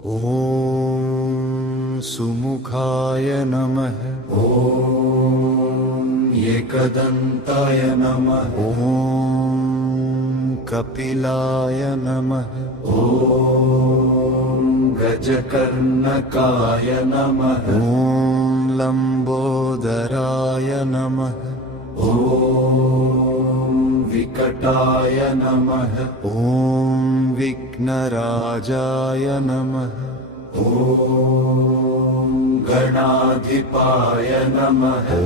ॐ सुमुखाय नमः। ॐ एकदन्ताय नमः। ॐ कपिलाय नमः। ॐ गजकर्णकाय नमः। ॐ लम्बोदराय नमः। ॐ विकटाय नमः। ॐ विघ्नराजाय नमः। ॐ गणाधिपाय नमः। ॐ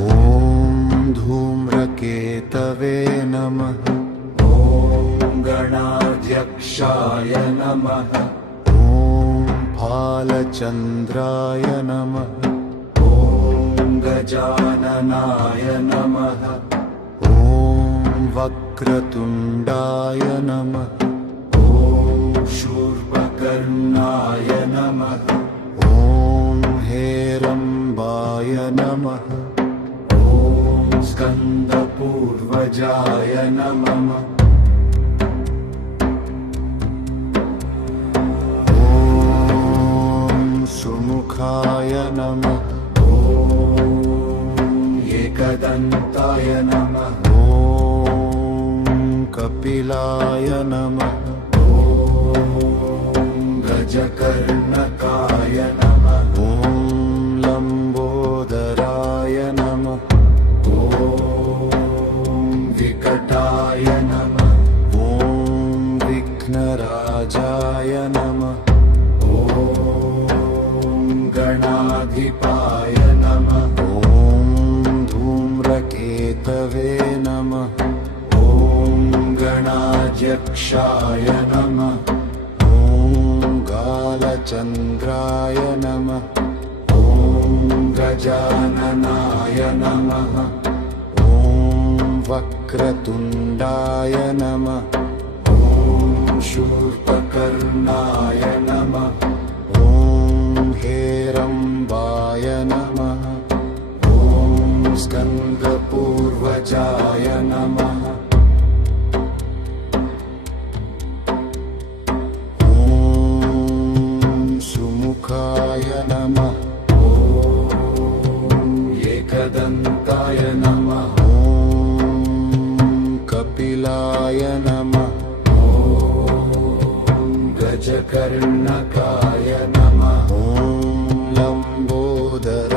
धूम्रकेतवे नमः। ॐ गणाध्यक्षाय नमः। ॐ फालचन्द्राय नमः। ॐ गजाननाय नमः। ॐ वक्रतुण्डाय नमः। ॐ शूर्पकर्णाय नमः। ॐ हेरम्बाय नमः। ॐ स्कन्दपूर्वजाय नमः। ॐ सुमुखाय नमः। ॐ एकदन्ताय नमः। ॐ कपिलाय नमः। ॐ गजकर्णकाय नमः। ॐ लम्बोदराय नमः। ॐ विकटाय नमः। ॐ विघ्नराजाय नमः। ॐ गणाधिपाय नमः। ॐ धूम्रकेतवे नमः। ॐ गणाध्यक्षाय नमः। ॐ गालचन्द्राय नमः। ॐ गजाननाय नमः। ॐ वक्रतुण्डाय नमः। ॐ शूर्पकर्णाय नमः। ॐ हेरम्बाय नमः। ॐ स्कन्दपूर्वजाय नमः। ॐ सुमुखाय नमः। ॐ एकदन्ताय नमः। ॐ कपिलाय नमः। ॐ गजकर्णकाय नमः। ॐ लम्बोदराय